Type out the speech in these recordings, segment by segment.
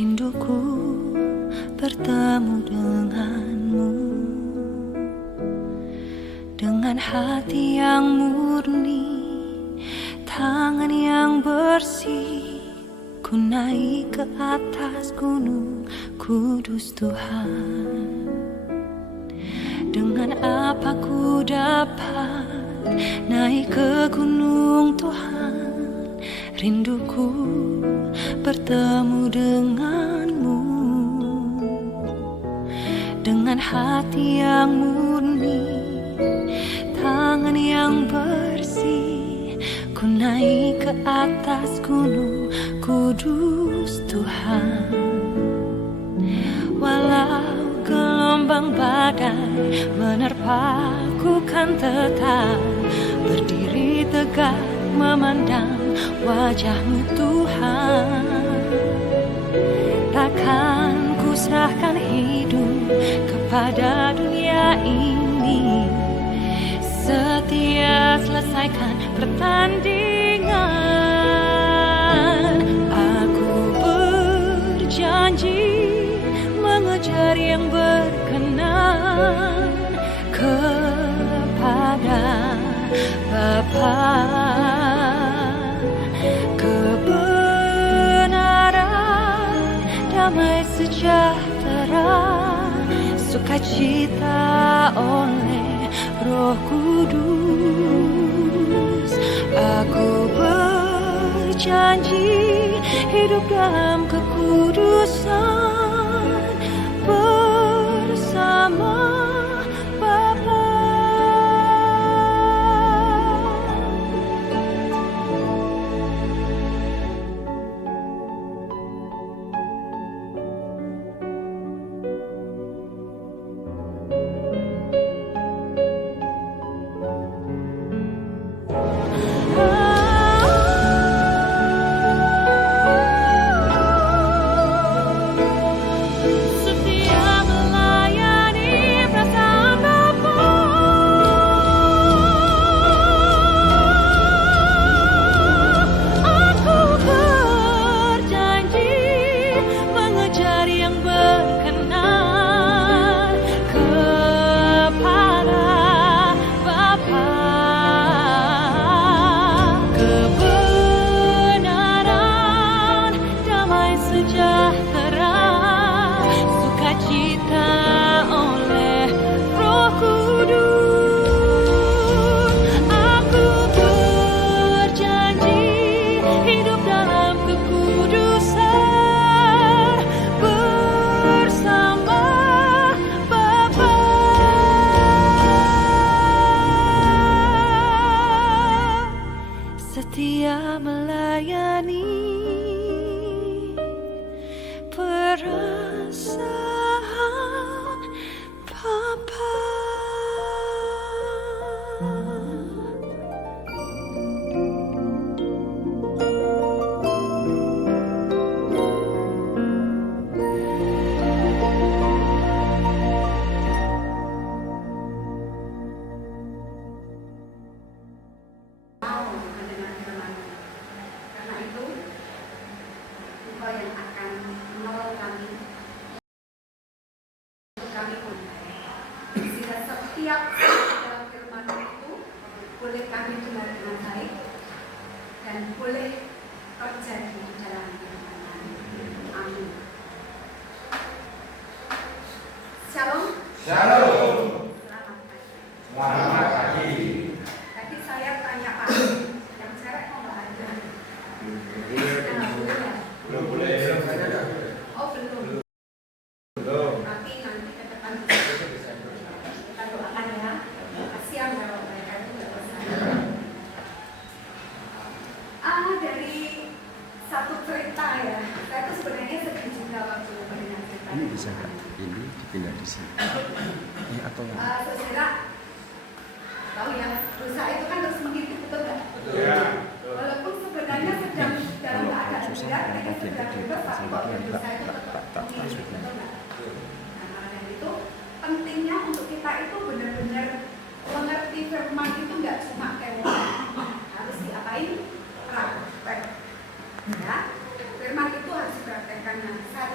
Rinduku bertemu denganmu, dengan hati yang murni, tangan yang bersih. Ku naik ke atas gunung kudus Tuhan. Dengan apa ku dapat naik ke gunung Tuhan? Rinduku bertemu denganmu, dengan hati yang murni, tangan yang bersih. Ku naik ke atas gunung kudus Tuhan. Walau gelombang badai menerpaku, kan tetap berdiri tegak memandang wajah-Mu Tuhan. Takkan ku serahkan hidup kepada dunia ini. Setia selesaikan pertandingan. Aku berjanji mengejar yang berkenan kepada Bapa. Kebenaran, damai sejahtera, sukacita oleh Roh Kudus. Aku berjanji hidup dalam kekudusan bersama Bapa. Setia melayani perasaan Bapa. Yang akan menolong kami pun, sehingga setiap dalam firman itu boleh kami dengar dengan baik dan boleh terjadi di dalam kehidupan kami. Amin. Shalom. Shalom. Selamat pagi. Selamat pagi. Tadi saya tanya Pak, yang cewek mau nggak ada? Belum boleh. Oh belum. Belum. Tapi nanti ke depan kita doakan ya. Kasihan kalau mereka itu nggak bisa. Dari satu cerita ya. Saya tuh sebenarnya sedih juga waktu mendengar cerita. Ini bisa nggak? Ini dipindah di sini. Atau yang? Saudara tahu ya, dosa itu kan terus menghidup, betul nggak? Betul. Ya. Walaupun sebenarnya sedang dalam keadaan berat, mereka sedang bebas, tapi kok dosa itu tetap menghidup, betul nggak? Nah, maka dari itu pentingnya untuk kita itu benar-benar mengerti firman itu nggak cuma teori, harus diapain? Praktek. Ya, firman itu harus dipraktekkan. Nah, saat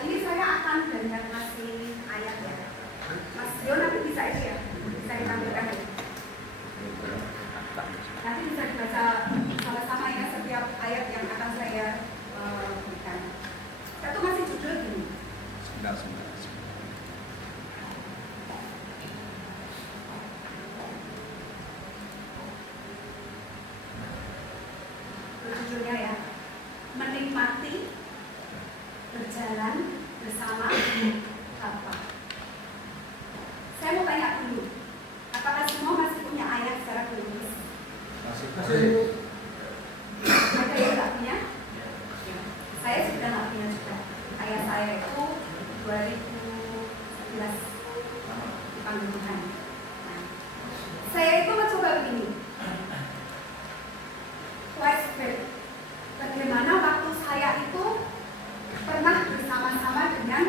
bersama Bapa. Saya mau tanya dulu, apakah semua masih punya ayah secara biologis? Masih. Ada yang nggak punya? Saya sudah nggak punya juga. Ayah saya itu 2011 dipanggil Tuhan. Nah, saya itu mencoba begini. Flashback. Bagaimana waktu saya itu pernah bersama-sama dengan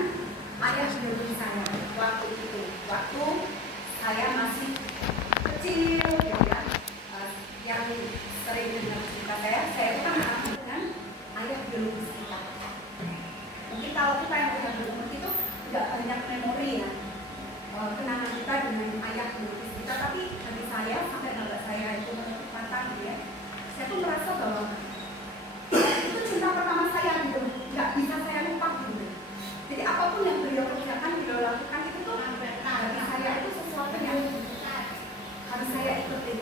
ayah biologis saya waktu itu. Waktu saya masih kecil, gitu ya. Yang sering dengar cerita saya itu kan anak dengan ayah biologis kita. Mungkin kalau kita yang udah berumur itu nggak banyak memori ya, kenangan kita dengan ayah biologis kita. Tapi bagi saya sampai bapak saya itu matang gitu ya, saya tuh merasa bahwa itu cinta pertama saya gitu, nggak bisa saya lupa gitu. Jadi apapun yang beliau kerjakan, beliau lakukan itu tuh bagi saya itu sesuatu yang harus saya ikutin.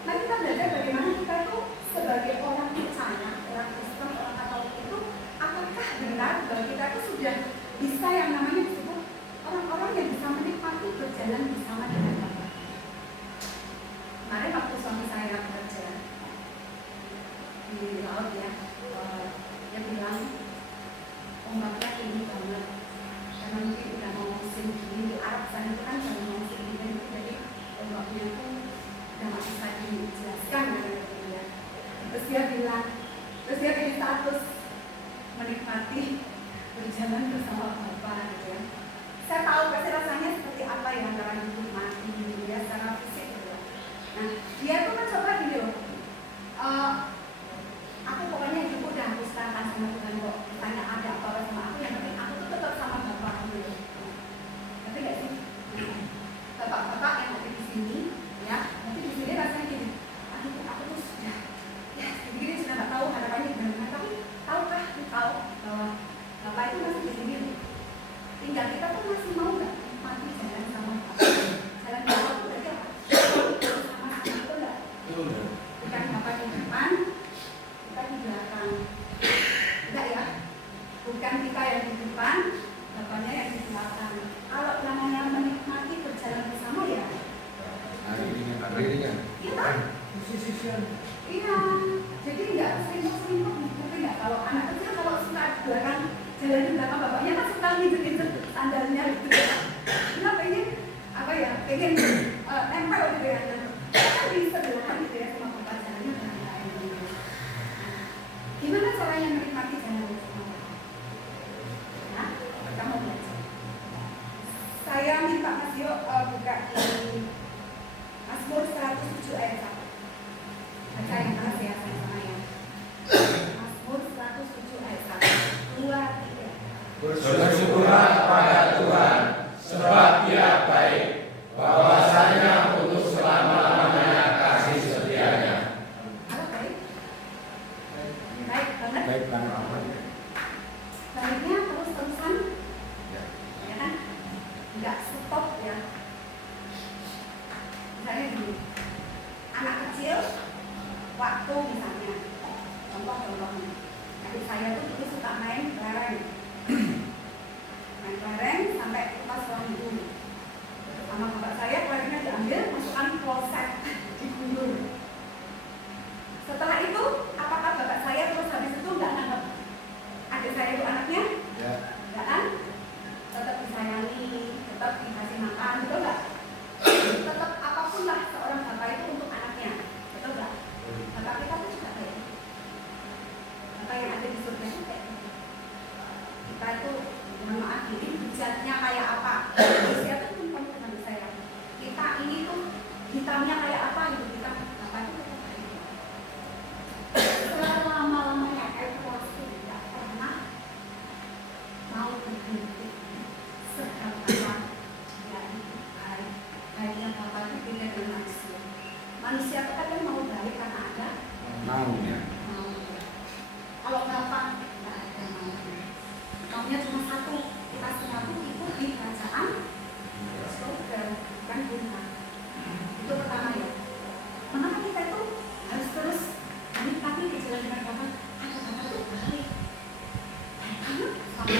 Nah, kita belajar bagaimana kita itu sebagai orang percaya, orang Kristen, orang Katolik itu, apakah benar bahwa kita itu sudah bisa yang namanya disebut orang-orang yang bisa menikmati berjalan bersama dengan Bapa. Kemarin waktu suami saya bekerja di laut ya, dia bilang ombaknya tinggi banget karena mungkin udah mau musim dingin di Arab sana itu kan jangan mau musim dingin, jadi ombaknya itu udah nggak bisa dijelaskan gitu ya. Terus dia bilang, terus dia bikin status menikmati berjalan bersama Bapa gitu ya. Saya tahu pasti rasanya seperti apa ya antara hidup mati gitu ya secara fisik gitu ya. Nah dia tuh kan coba gini loh, aku pokoknya hidup udah aku serahkan sama Tuhan kok. Tanya ada apa-apa sama aku, yang penting aku tuh tetap sama Bapa gitu. Tapi nggak sih, bapak-bapak yang ada di sini ya, nanti di sini rasanya gini, aduh aku tuh sudah ya gini sudah nggak tahu harapannya gimana. Tapi tahukah tahu bahwa Bapak itu masih di sini, tinggal kita tuh masih mau nggak mati jalan sama Bapak. Jalan Bapak itu berarti apa? Sama-sama itu nggak? Bukan Bapak di depan, kita di belakang. Enggak ya? Bukan kita yang di depan, Bapaknya yang di belakang. Kalau namanya menikmati berjalan bersama ya Akhirnya. Iya, jadi nggak sering mungkin nggak kalau anak kecil kalau suka di belakang jalan di belakang bapaknya kan suka nginjek sandalnya gitu. Nah pengen apa ya? Pengen nempel gitu ya. Kan di sebelahkan gitu ya sama bapak jalannya dengan gitu. Gimana caranya menikmati jalan bersama bapak? Nah, kita mau belajar. Saya minta Mas Yo buka di Mazmur 107 ayat 1. Baca yang keras ya sama ya. Mazmur 107 ayat 1. 2, 3. Bersyukurlah pada Tuhan, sebab Dia baik, bahwasanya untuk selama-lamanya kasih setianya. Apa baik? Baik banget. Baik banget. Baiknya terus-terusan, ya kan? Enggak stop ya. Misalnya gini, anak kecil waktu misalnya contohnya adik saya tuh dulu suka main kelereng sampai pas ulang dulu sama bapak saya kelerengnya diambil masukkan kloset diguyur. Setelah itu apakah bapak saya terus habis itu nggak nangkep adik saya itu anaknya? Ya. Nggak kan? Tetap disayangi, tetap dikasih makan, betul nggak? Tetap apapun lah seorang bapak itu untuk anaknya, betul nggak? Bapak kita tuh juga kayak gitu. Bapak yang ada di surga itu kayak gitu. Kita itu, mohon maaf ini hujatnya kayak apa? Manusia itu pun teman saya. Kita ini tuh hitamnya kayak apa gitu kita. Bapak itu tetap kayak gitu. Selama-lamanya evaluasi tidak pernah mau berhenti. Seberapa baiknya Bapak itu beda dengan manusia. Manusia itu kan mau baik karena ada Mau ya. mau. Kalau Bapak tidak ada mau. Maunya cuma satu, kita semua itu ikut di kerajaan surga, bukan dunia. Itu pertama ya. Maka kita itu harus terus menikmati di jalan dengan Bapak. Ada Bapak itu baik. Baik banget sama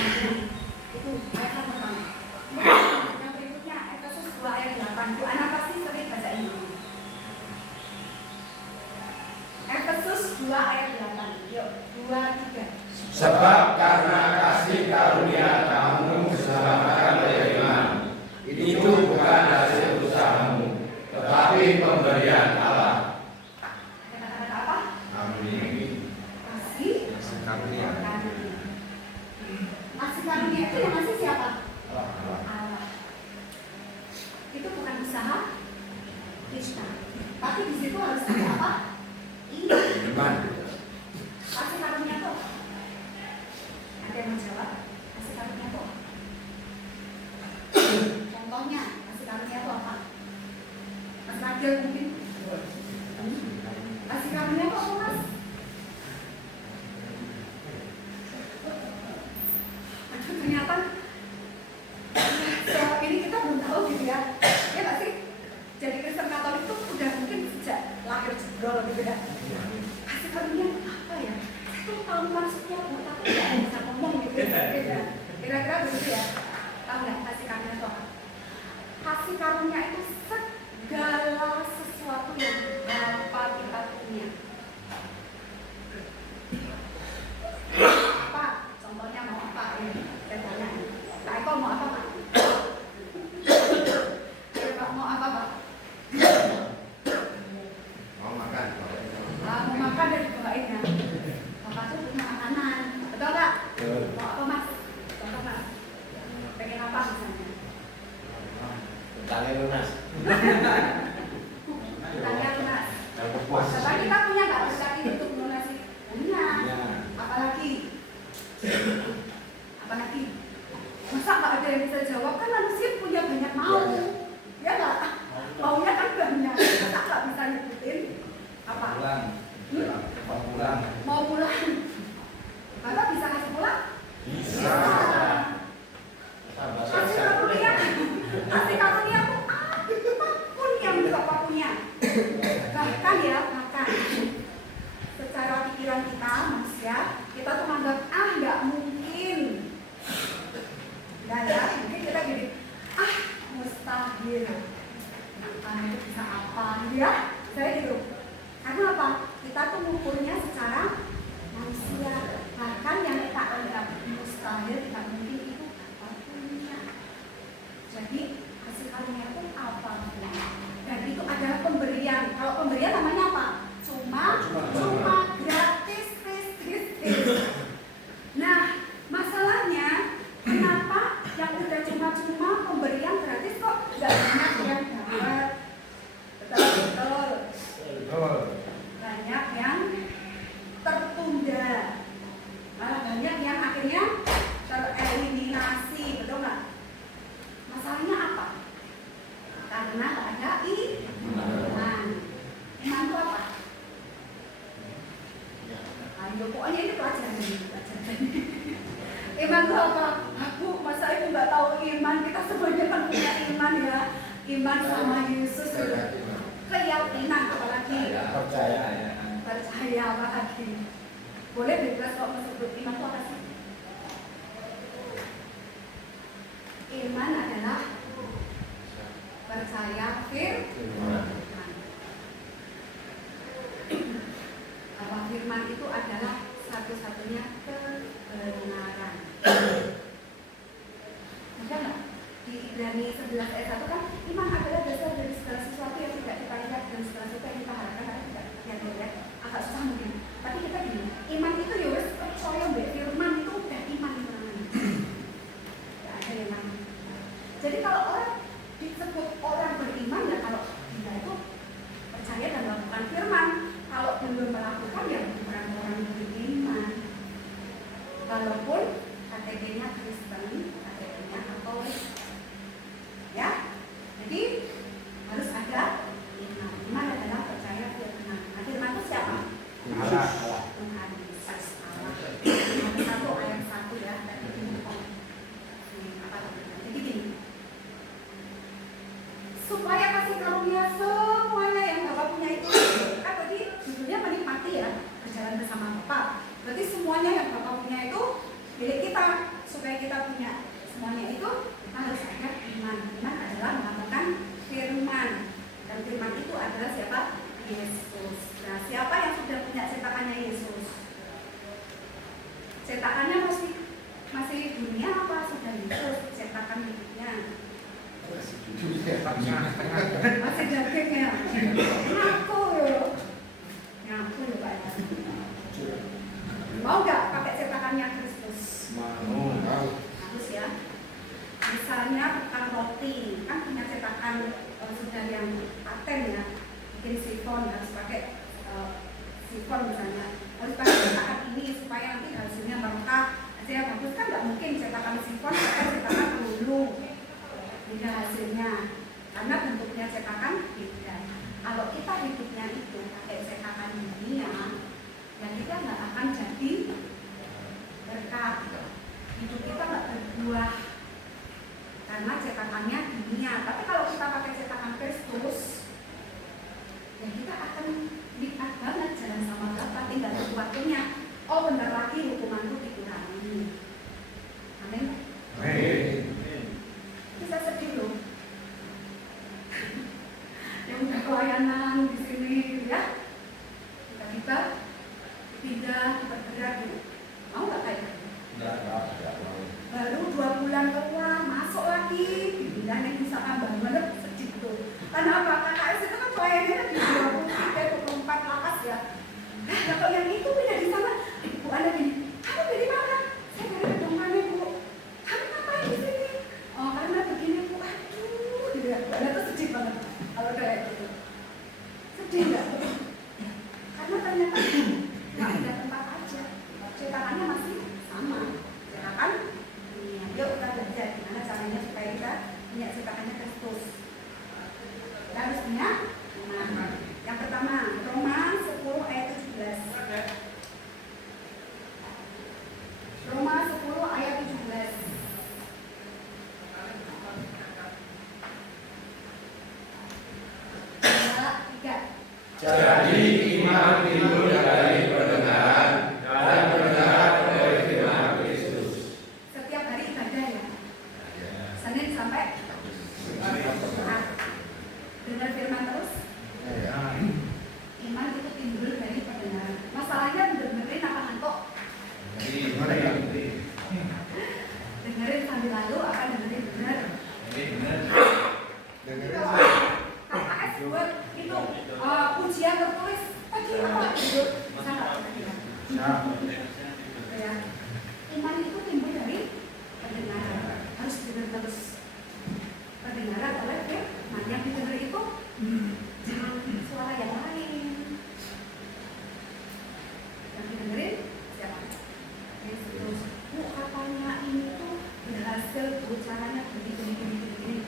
itu yang ngasih siapa? Allah. Itu bukan usaha kita. Tapi di situ harus ada apa? Iman. Kasih karunia kok. Ada yang menjawab? Kasih karunia kok. Contohnya, kasih karunia itu apa? Mas Nagel mungkin. Kasih karunia kok apa, Mas? Ternyata selama ini kita belum tahu gitu ya. Ya nggak sih? Jadi Kristen Katolik itu udah mungkin sejak lahir jebrol gitu ya. Kasih karunia apa ya? Saya tuh tahu maksudnya buat apa ya? Bisa ngomong gitu ya. Kira-kira begitu ya. Tahu nggak kasih karunia itu apa? Kasih karunia itu segala sesuatu yang Bapa kita punya. Apa? Contohnya mau apa ya? Saya tanya. Kak Eko mau apa, Pak? Pak mau apa, Pak? Mau makan. Mau makan dan dibawain ya. Bapak tuh punya makanan. Betul nggak? Mau apa, Mas? Contoh, Mas. Pengen apa misalnya? Utangnya lunas. Utangnya lunas. Yang puas. Bapak kita punya nggak rezeki untuk melunasi? Punya. Apalagi? Apalagi? Masa nggak ada yang bisa jawab? Kan manusia punya banyak mau. Ya nggak? Maunya kan banyak. Masa nggak bisa nyebutin? Apa? Pulang. Mau pulang. Mau pulang. Bapak bisa kasih pulang? Bisa. Kasih karunia. Kasih karunia pun apapun yang Bapak punya. Bahkan ya, bahkan secara pikiran kita manusia, kita tuh menganggap nggak mungkin. Nah ya, mungkin kita gini, mustahil. Itu bisa apa? Ya, saya gitu. Karena apa? Kita tuh mengukurnya secara manusia. Bahkan yang kita anggap mustahil, tidak mungkin itu apapun. Jadi kasih karunia itu apa? Dan itu adalah pemberian. Kalau pemberian namanya apa? Cuma gratis. Nah, masalahnya kenapa yang udah cuma pemberian gratis kok nggak banyak yang dapat? Betul. Banyak yang tertunda. Malah banyak yang akhirnya tereliminasi, betul nggak? Masalahnya apa? Karena tak ada iman. Iman itu apa? Ayo, pokoknya ini pelajaran. Iman itu apa? Aku masa itu nggak tahu iman. Kita semuanya kan punya iman ya. Iman sama Yesus. Keyakinan apalagi? Percaya apa lagi? Boleh bebas kok sebut iman itu apa sih? Iman adalah percaya firman. Bahwa firman itu adalah satu-satunya kebenaran. Ada nggak? Di Ibrani 11 ayat 1 kan, iman adalah dasar dari segala sesuatu yang tidak kita lihat dan segala sesuatu yang kita harapkan karena tidak kita lihat. Agak susah mungkin. Tapi kita gini, iman itu ya wes percaya mbak firman itu udah iman namanya. Tidak ada yang namanya. Jadi kalau orang disebut orang beriman ya kalau dia itu percaya dan melakukan firman. Kalau belum melakukan ya bukan orang beriman. Walaupun KTP-nya Kristen, KTP-nya Katolik. Ya. Jadi harus ada iman. Iman adalah percaya firman. Nah, firman itu siapa? Allah. Tuhan Yesus Allah. Yohanes 1 ayat 1 ya. Jadi gini. Supaya kasih karunia semuanya yang Bapak punya itu, kan tadi judulnya menikmati ya, berjalan bersama Bapak. Berarti semuanya yang Bapak punya itu milik kita. Supaya kita punya semuanya itu, kita harus ada iman. Iman adalah melakukan firman. Dan firman itu adalah siapa? Yesus. Nah, siapa yang sudah punya cetakannya Yesus? Cetakannya masih dunia apa sudah Yesus? Cetakan hidupnya. Masih dagingnya. Ngaku ya Pak. Mau nggak pakai cetakannya Kristus? Mau. Harus ya. roti, kan punya cetakan sudah yang paten ya, bikin sifon harus pakai sifon misalnya, harus pakai cetakan ini supaya nanti hasilnya barokah, hasilnya bagus. Kan nggak mungkin cetakan sifon pakai cetakan dulu, beda hasilnya karena bentuknya cetakan beda. Kalau kita hidupnya itu pakai cetakan dunia, ya kita nggak akan jadi berkah, hidup kita nggak berbuah karena cetakannya dunia. Tapi kalau kita pakai cetakan Kristus, ya kita akan nikmat banget jalan sama Bapa. Tinggal waktunya, oh bentar lagi hukumanku dikurangi. Amin. Bisa sedih loh. Yang udah pelayanan di sini, ya, kita pindah bergerak gitu. Mau nggak kayak gitu? Baru 2 bulan keluar, masuk lagi, dipindah yang bisa tambah bener sedih tuh. Karena apa? KKS itu kan pelayanannya di 23-24 lapas ya. Nah, kalau yang itu pindah di sana, Bu Anda gini, kamu dari mana? Saya dari gedung mana, Bu? Kamu ngapain di sini? Oh, karena begini, Bu. Aduh, gitu ya. Bu Anda tuh sedih banget kalau kayak gitu. Sedih nggak? Karena ternyata nggak ada tempat aja, cetakannya masih sama, cetakan dunia. Yuk kita belajar gimana caranya supaya kita punya cetakannya Kristus. Kita harus punya. Nah, yang pertama Roma 10 ayat 17. Roma 10 ayat 17. Jadi iman timbul dari pendengaran dan pendengaran dari firman Kristus. Setiap hari ibadah ya. Senin sampai Jumat. Dengar firman terus. Iman itu timbul dari pendengaran. Masalahnya dengerin apa ngantuk? Dengerin sambil lalu apa dengerin benar? Kalau KKS buat itu ujian tertulis tadi apa itu sangat ya. Iman itu timbul dari pendengaran. Harus dengar terus. Pendengaran oleh firman. Yang didengar itu jangan suara yang lain. Yang didengerin siapa? Yesus. Bu, katanya ini tuh berhasil, bu, caranya gini.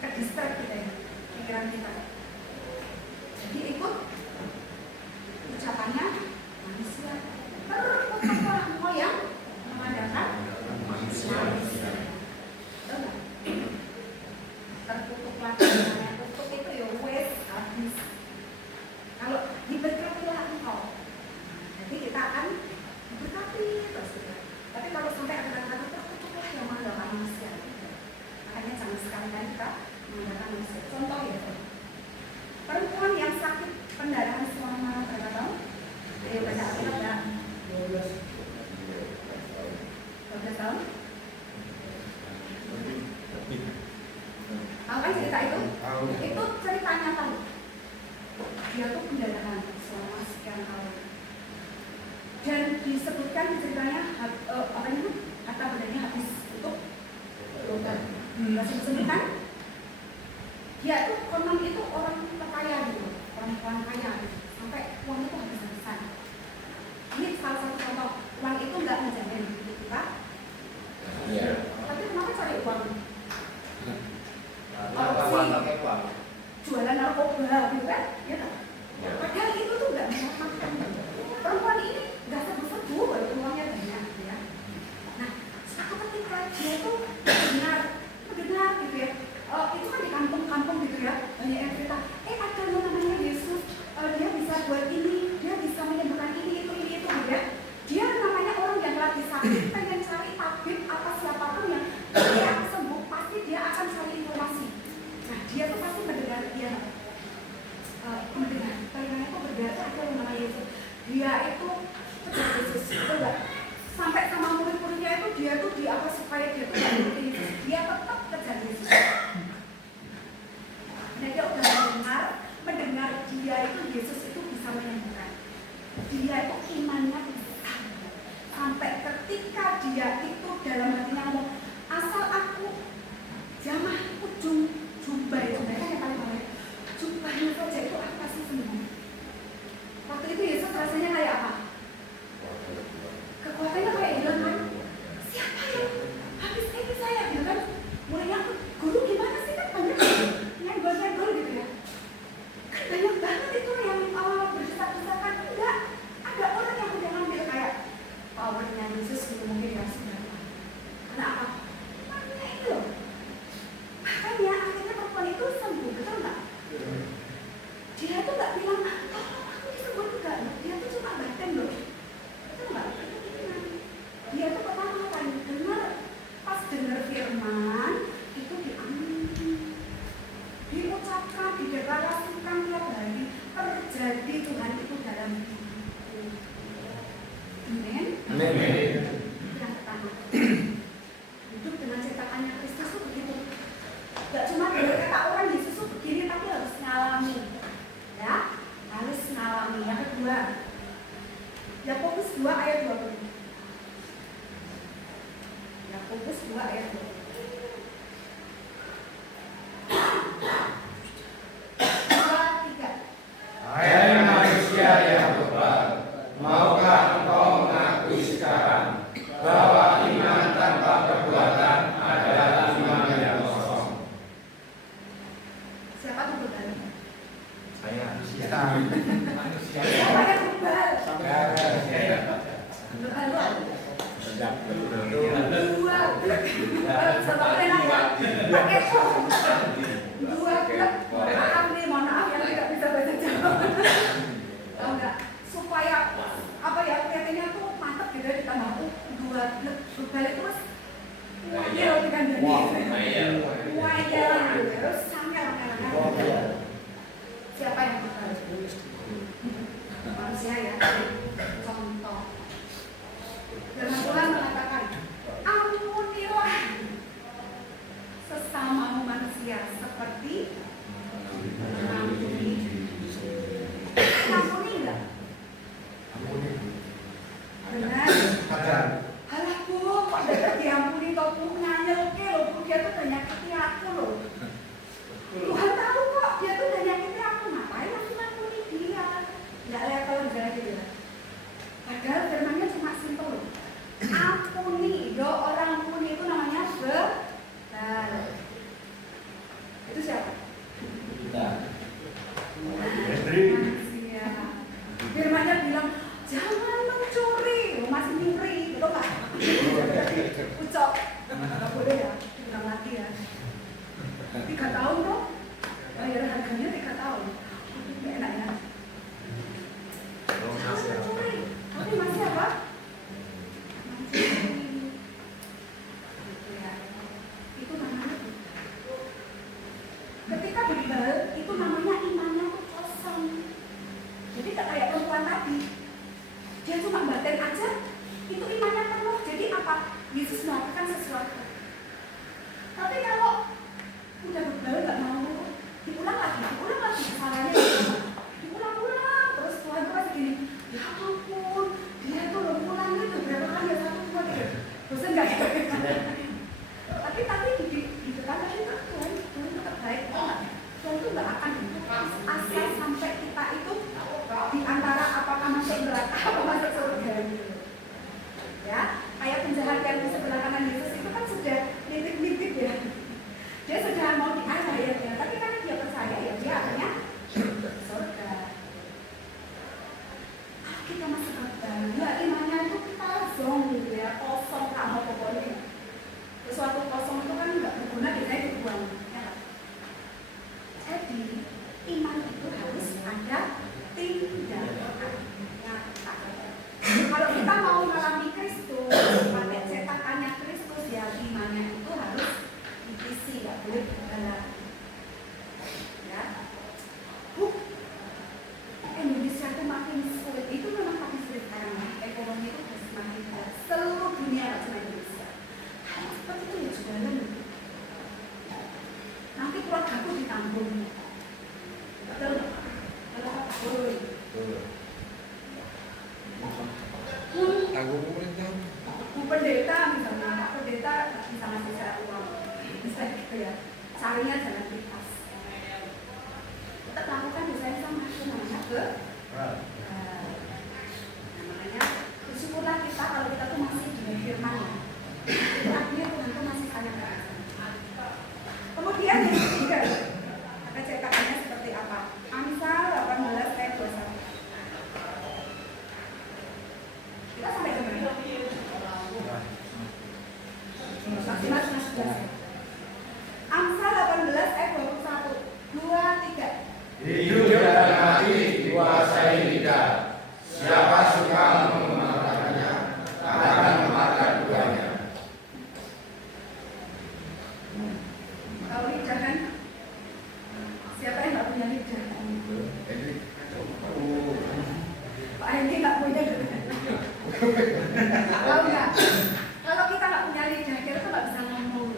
Kedistrak kita ya, pikiran kita. Jadi ikut ucapannya manusia. Terputuslah engkau yang mengadakan manusia. Betul nggak? Tertutuklah namanya tutup itu ya wes habis. Kalau diberkatilah engkau, jadi kita akan diberkati terus. Tapi kalau sampai ada kata-kata tertutuklah yang mengadakan manusia, makanya jangan sekali-kali kita mengadakan manusia. Contoh ya, perempuan yang sakit pendarahan selama berapa tahun? Dari baca Alkitab ya? 12 tahun? Tahu kan cerita itu? Itu cerita nyata. Dia tuh pendarahan selama sekian tahun. Dan disebutkan di ceritanya apa namanya? Kata badannya habis tutup dokter. Disebutkan dia itu konon itu orang kaya gitu, orang kaya gitu. Sampai uang itu habis-habisan. Ini salah satu contoh, uang itu nggak menjamin hidup kita. Iya. Tapi kenapa cari uang? Uang. Jualan narkoba gitu kan? Ya kan? Padahal itu tuh nggak bisa makan. Perempuan ini nggak sebu-sebu, uangnya banyak ya. Nah, suatu ketika dia tuh mendengar gitu ya. Itu kan di kampung-kampung gitu ya, banyak yang cerita, ada yang namanya Yesus, dia bisa buat ini, dia bisa menyembuhkan ini itu gitu ya. Dia namanya orang yang lagi sakit, pengen cari tabib apa siapapun yang dia akan sembuh, pasti dia akan cari informasi. Nah, dia tuh pasti mendengar dia, mendengar, telinganya itu berbiasa ada yang namanya Yesus. Dia itu kejar Yesus, betul nggak? Sampai sama murid-muridnya itu dia tuh di apa supaya dia tuh nggak ngerti Yesus, dia tetap kejar Yesus. Nah, dia udah mendengar dia itu Yesus itu bisa menyembuhkan. Dia itu imannya besar. Sampai ketika dia itu dalam hatinya ngomong, asal aku jamah Fokus 2 ayat 2. Hai manusia yang bebal, maukah engkau mengakui sekarang bahwa iman tanpa perbuatan adalah iman yang kosong? Siapa tuh bebal? Saya. Siapa yang bebal? Bebal lu apa? Dua blek. Sama enak ya. Pakai kok. Dua blek. Maaf nih, mohon maaf yang tidak bisa bahasa Jawa. Tahu nggak? Supaya apa ya, kelihatannya tuh mantep gitu ya, ditambah dua blek. Bebal itu mas wajel dengan dani. Wajel gitu. Terus sampai orang-orang. Siapa yang bebal? Manusia ya. Contoh. Firman Tuhan mengatakan, ampunilah sesamamu manusia seperti mengampuni. Ampuni enggak? Benar. Alah bu, kok dapat diampuni toh bu, nganyel ke loh bu, dia tuh udah nyakiti aku loh. Tuhan tahu kok, dia tuh udah nyakiti aku, ngapain aku ngampuni dia? Enggak level enggak gitu ya. Padahal firmannya cuma simpel loh. Ampuni, do orang ampuni itu namanya bebal. Itu siapa? Manusia. Firmannya bilang jangan mencuri, masih nyuri, gitu nggak? Ucok, nggak boleh ya, ulang lagi ya. 3 tahun tuh, bayar harganya 3 tahun. Nggak enak ya. Jangan mencuri, tapi masih apa? Itu namanya ketika bebal itu namanya imannya tuh kosong. Jadi tak kayak perempuan tadi, dia cuma batin aja itu imannya penuh. Jadi apa? Yesus melakukan sesuatu. Tapi kalau udah bebal nggak mau, diulang lagi kesalahannya diulang-ulang terus. Tuhan tuh pasti gini, ya ampun dia tuh belum pulang gitu berapa kali ya, 1, 2, 3. Bosan nggak ya? Tapi di depan tadi kan Tuhan tetap baik banget. Tuhan tuh nggak akan asal sampai kita itu di antara apakah masuk neraka apa masuk surga gitu. Ya, kayak penjahat yang di sebelah kanan Yesus itu kan sudah nitip-nitip ya. Dia sudah mau diajar ya, tapi karena dia percaya ya dia akhirnya surga. Kalau kita masih bebal, ya imannya itu kosong gitu ya, kosong kamu pokoknya. Sesuatu kosong itu kan nggak berguna, biasanya dibuang. Ya. Jadi iman itu harus ada tindakan nyata. Kalau kita mau mengalami Kristus, pakai cetakannya Kristus ya, imannya itu harus diisi, nggak boleh berjalan. Ya. Indonesia itu makin sulit, itu memang makin sulit sekarang ya. Ekonomi itu semakin berat. Seluruh dunia nggak cuma Indonesia. Hal seperti itu ya jualan. Nanti keluarga aku ditanggung. Betul? Kalau apa? Tanggung pemerintah. Bu pendeta misalnya, Pak pendeta nggak bisa ngasih saya uang, bisa gitu ya. Carinya jalan pintas. Tetap lakukan desain sama itu namanya namanya bersyukurlah kita kalau kita tuh masih dengan firman ya. Itu artinya Tuhan tuh masih sangat berasa. Kemudian yang ketiga, maka cetakannya seperti apa? Amsal 18 ayat 21. Kita sampai ke mana? Amsal 18 ayat 21. 2, 3. Hidup dan mati dikuasai lidah. Siapa suka memakannya akan memakan buahnya. Tahu lidah kan? Siapa yang nggak punya lidah? Pak Hendy nggak punya. Tahu nggak? Kalau kita nggak punya lidah, kita tuh nggak bisa ngomong.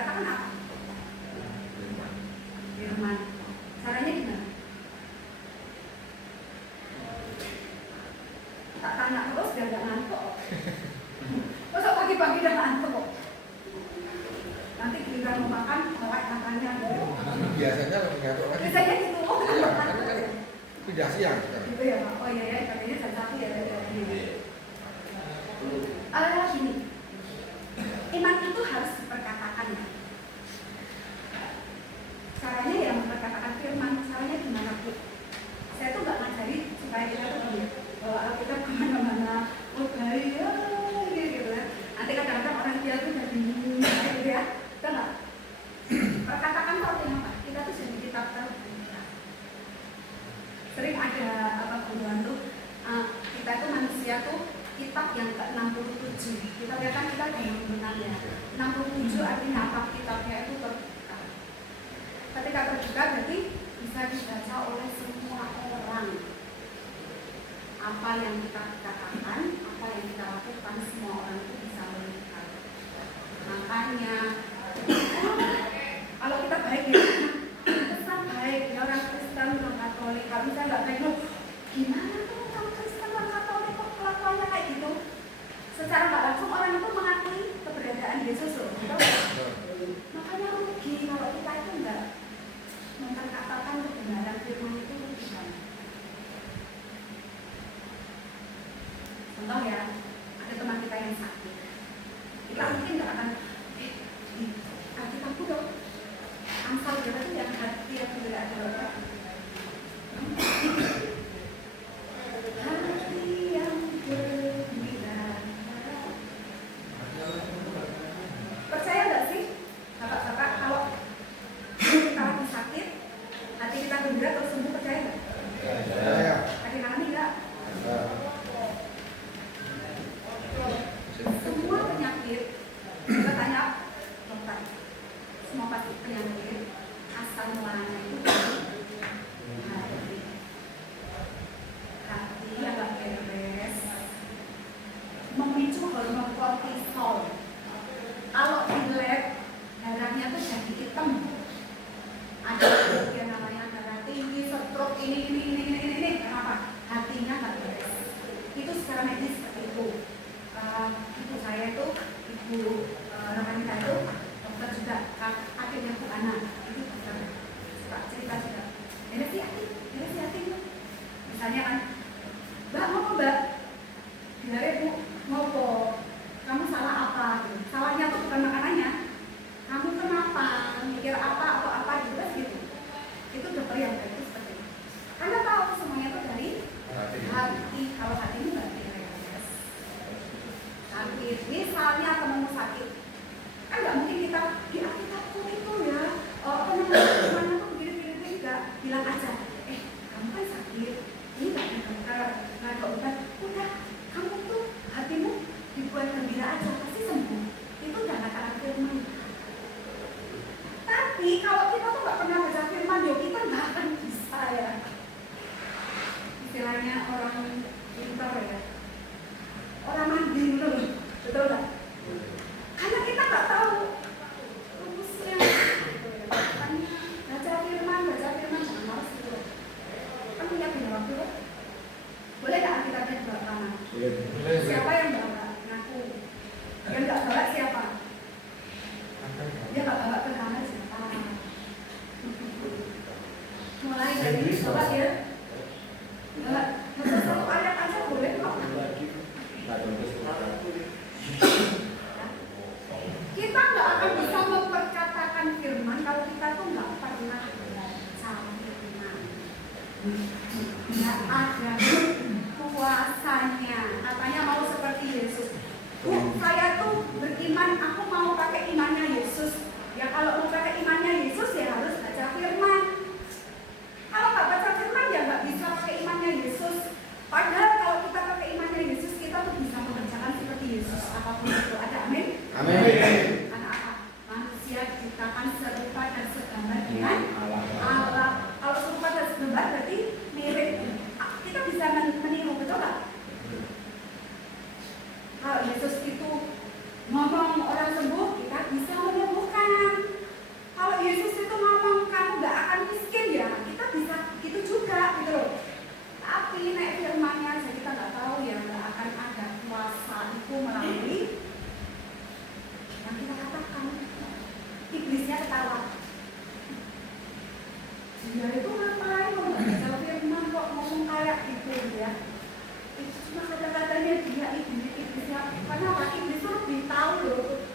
dikatakan apa? Firman. Caranya gimana? Tak tanya terus biar gak ngantuk. Masa pagi-pagi udah ngantuk kok. Nanti giliran mau makan, melek makannya. Biasanya lebih ngantuk lagi. Biasanya gitu. Iya, karena kan tidak siang. Gitu ya Pak. Oh iya ya, katanya jam 1 ya. Gini. Iman itu harus diperkatakan ya. Caranya ya memperkatakan firman. Caranya gimana Bu? Saya tuh gak ngajari supaya kita tuh gini. Kalau kita kemana-mana, oh bahaya gitu kan. Nanti kadang-kadang orang dia tuh jadi gitu ya. Kita nggak perkatakan tuh artinya apa? Kita tuh jadi kitab terbuka. Sering ada apa pengumuman tuh kita tuh manusia tuh kitab yang ke-67. Kita lihat kan kita ada yang benar ya. 67 artinya apa? Kitabnya itu terbuka. Ketika terbuka berarti bisa dibaca oleh semua orang. Apa yang kita katakan, apa yang kita lakukan, semua orang itu bisa melihat. Makanya kalau kita baik ya, pesan baik ya, orang Kristen, orang Katolik. Kalau misalnya nggak baik, loh gimana tuh orang Kristen, orang Katolik kok kelakuannya kayak gitu? Secara nggak langsung orang itu mengakui keberadaan Yesus loh. Makanya rugi kalau kita itu nggak memperkatakan kebenaran firman itu rugi banget. Contoh ya, ada teman kita yang sakit. Kita mungkin nggak akan kasih tahu dong. Amsal berapa itu yang hati yang tidak ada. Hati yang gembira. Percaya nggak sih, kakak-kakak, kalau kita lagi sakit, hati kita gembira terus sembuh, percaya nggak? Percaya. Ada yang alami nggak? Semua penyakit, kita tanya dokter, semua pasti penyakit asal mulanya itu hati yang gak beres, memicu hormon kortisol. Kalau di lab darahnya tuh jadi hitam, ada yang namanya darah tinggi, stroke, ini, kenapa? Hatinya gak beres. Itu secara medis seperti itu. Ibu saya itu, ibu rekan kita itu dokter juga, akhirnya Bu Ana itu dokter, suka cerita juga. Ada sih hati, misalnya kan, Mbak mau Mbak, biar Bu ngopo, kamu salah apa? Gitu. Salahnya tuh bukan makanannya, kamu kenapa, mikir apa atau apa gitu. Itu dokter yang baik itu seperti itu. Karena tahu semuanya itu dari hati. Kalau hati ini nggak beres. Sakit, misalnya temanmu sakit, kan nggak mungkin kita di Alkitabku itu ya, teman-teman tuh begini nggak bilang aja, kamu kan sakit, ini nggak ada dokter, nggak ada obat, udah kamu tuh hatimu dibuat gembira aja pasti sembuh. Itu udah kata firman. Tapi kalau kita tuh nggak pernah baca firman, yo kita nggak akan bisa ya. Istilahnya orang pintar ya. Orang mandi dulu, betul nggak? Karena kita nggak tahu rumusnya. Makanya baca firman, jangan malas gitu. Kan punya punya waktu kan? Boleh nggak kita baca tangan? Siapa yang bawa? Ngaku. Yang nggak bawa siapa? Dia nggak bawa ke kamar siapa? Mulai dari bawa ya. Bawa satu ayat aja boleh kok. Kita nggak akan bisa memperkatakan firman kalau kita tuh nggak pernah baca firman. Nggak ada kuasanya. Katanya mau seperti Yesus. Saya tuh beriman, aku mau pakai imannya Yesus. Ya kalau mau pakai imannya Yesus ya harus baca firman. Kalau nggak baca firman ya nggak bisa pakai imannya Yesus. Padahal kalau kita pakai imannya Yesus, kita tuh bisa mengerjakan seperti Yesus apapun itu. Ada amin? Amin. Karena apa? Manusia diciptakan serupa dan segambar dengan Allah. Kalau serupa dan segambar berarti mirip. Kita bisa meniru, betul nggak? Kalau Yesus itu ngomong orang sembuh, kita bisa menyembuhkan. ketawa. Dia itu ngapain kalau nggak baca firman kok ngomong kayak gitu ya? Itu cuma kata-katanya dia iblis ya. Karena apa? Iblis itu lebih tahu loh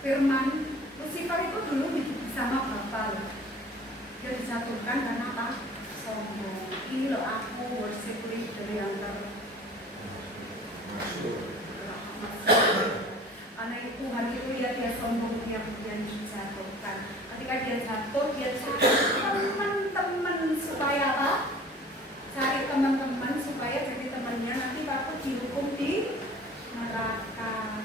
firman. Lucifer itu dulu sama Bapa loh. Dia dijatuhkan karena apa? Sombong. Ini loh aku worship leader yang karena Tuhan itu ya dia sombong yang kemudian dijatuhkan. Ketika dia jatuh, dia cari teman-teman supaya apa? Cari teman-teman supaya jadi temannya nanti waktu dihukum di neraka.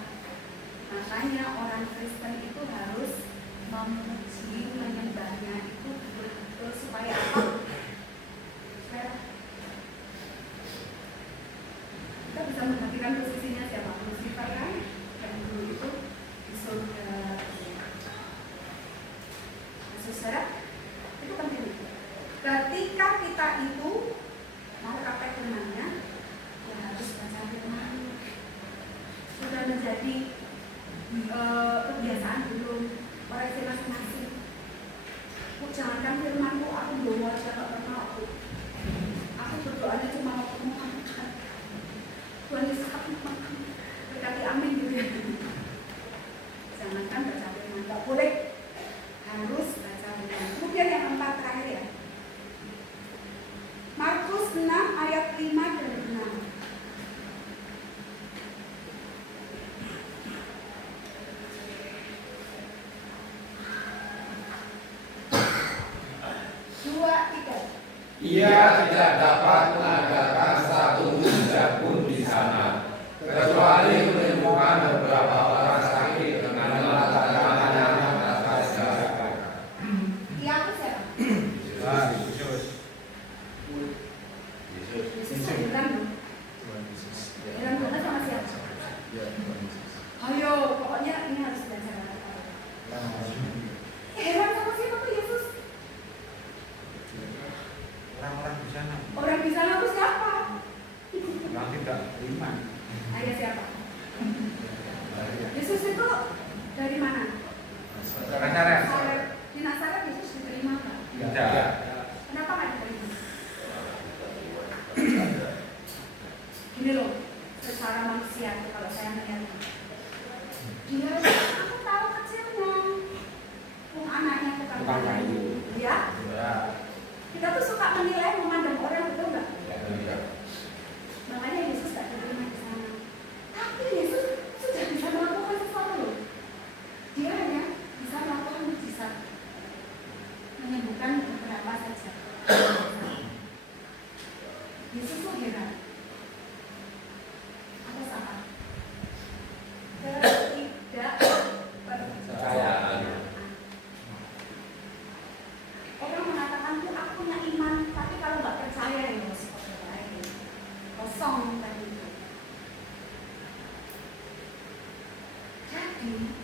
Makanya orang Kristen itu harus memuji, menyembahnya itu betul-betul supaya apa? Supaya kita bisa memperhatikan posisinya siapa? Lucifer kan? Yang dulu itu di surga. Saudara, itu penting. Ketika kita itu mau praktek firman-Nya, ya harus baca firman. Sudah menjadi kebiasaan belum koreksi masing-masing. Jangankan firman-Ku, aku belum aja gak pernah aku berdoanya cuma waktu mau makan. Tuhan Yesus aku makan. Berkati amin gitu ya. Jangankan baca firman, gak boleh. Harus baca firman. Kemudian yang keempat terakhir ya. Markus 6 ayat 5 dan 6. Ia tidak dapat mengadakan satu mujizat pun di sana, kecuali menemukan beberapa orang sakit dengan meletakkan tangannya atas mereka. Ia itu siapa? Yesus heran loh. Heran banget sama siapa? Ayo, pokoknya ini harus belajar. Heran sama siapa tuh Yesus? Orang-orang di sana. Orang di sana itu siapa? Orang tidak beriman. Ayah siapa? Yesus itu dari mana? Nazaret. Di Nazaret Yesus diterima nggak? Tidak. Kenapa nggak diterima? Gini loh, secara manusia kalau saya melihat dia, aku tahu kecilnya, anaknya tukang kayu, ya. Kita tuh suka menilai, memandang orang, betul nggak? Makanya Yesus tak diterima di sana. Tapi Yesus sudah bisa melakukan sesuatu loh. Dia hanya bisa melakukan mujizat, menyembuhkan beberapa saja. Yesus tuh heran. Atas apa? Ketidakpercayaan. Orang mengatakan tuh aku punya iman, tapi kalau nggak percaya ya kosong tadi itu. Jadi,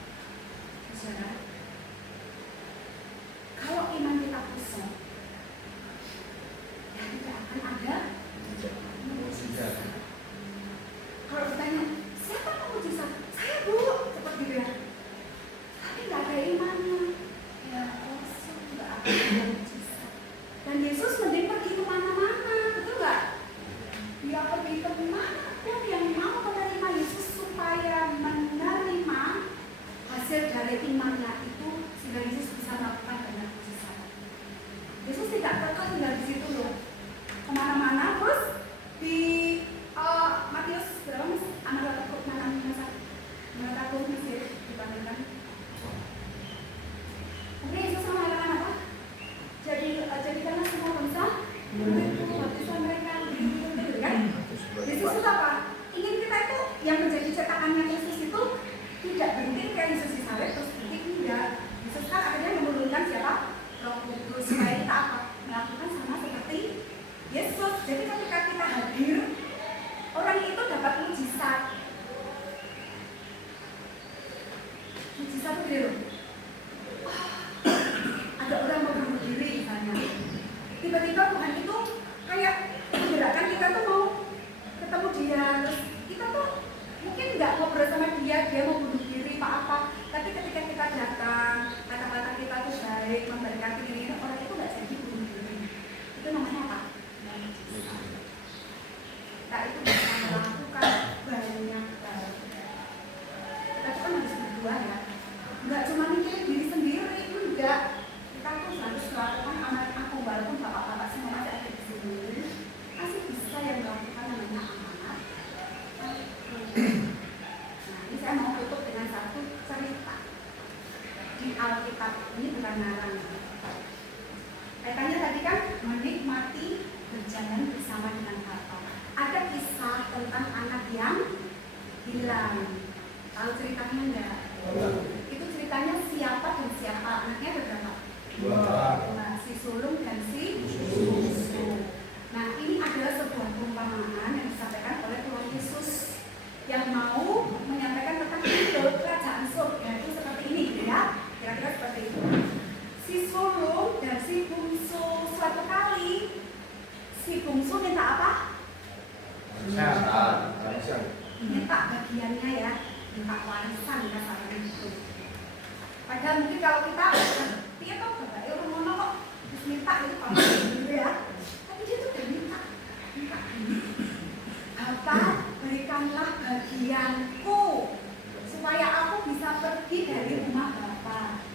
saudara, kalau iman kita kosong, ya tidak akan ada mujizat. Kalau ditanya, siapa yang mujizat? Saya bu, seperti gitu ya. Tapi nggak ada imannya, ya kosong, nggak akan ada mujizat. Dan Yesus mending pergi kemana-mana, betul nggak? Dia pergi kemana pun yang mau menerima Yesus supaya menerima hasil dari imannya itu, sehingga Yesus bisa melakukan banyak mujizat. Yesus tidak kekal tinggal di situ loh, kemana-mana. kebenaran. Kaitannya tadi kan menikmati berjalan bersama dengan Bapa. Ada kisah tentang anak yang hilang. Tahu ceritanya enggak? Itu ceritanya siapa dan siapa? Anaknya ada berapa? Nah, si sulung dan si bungsu. Nah, ini adalah sebuah perumpamaan yang disampaikan oleh Tuhan Yesus yang mau menyampaikan tentang hidup kerajaan surga itu seperti ini, ya, kira-kira seperti itu. Si sulung dan si bungsu, suatu kali si bungsu minta apa? Minta bagiannya, ya, minta warisan kasarnya itu. Padahal mungkin kalau kita dia kok bapak rumah kok terus minta itu kalau gitu ya, tapi dia tuh udah minta apa? Berikanlah bagianku supaya aku bisa pergi dari rumah Bapak.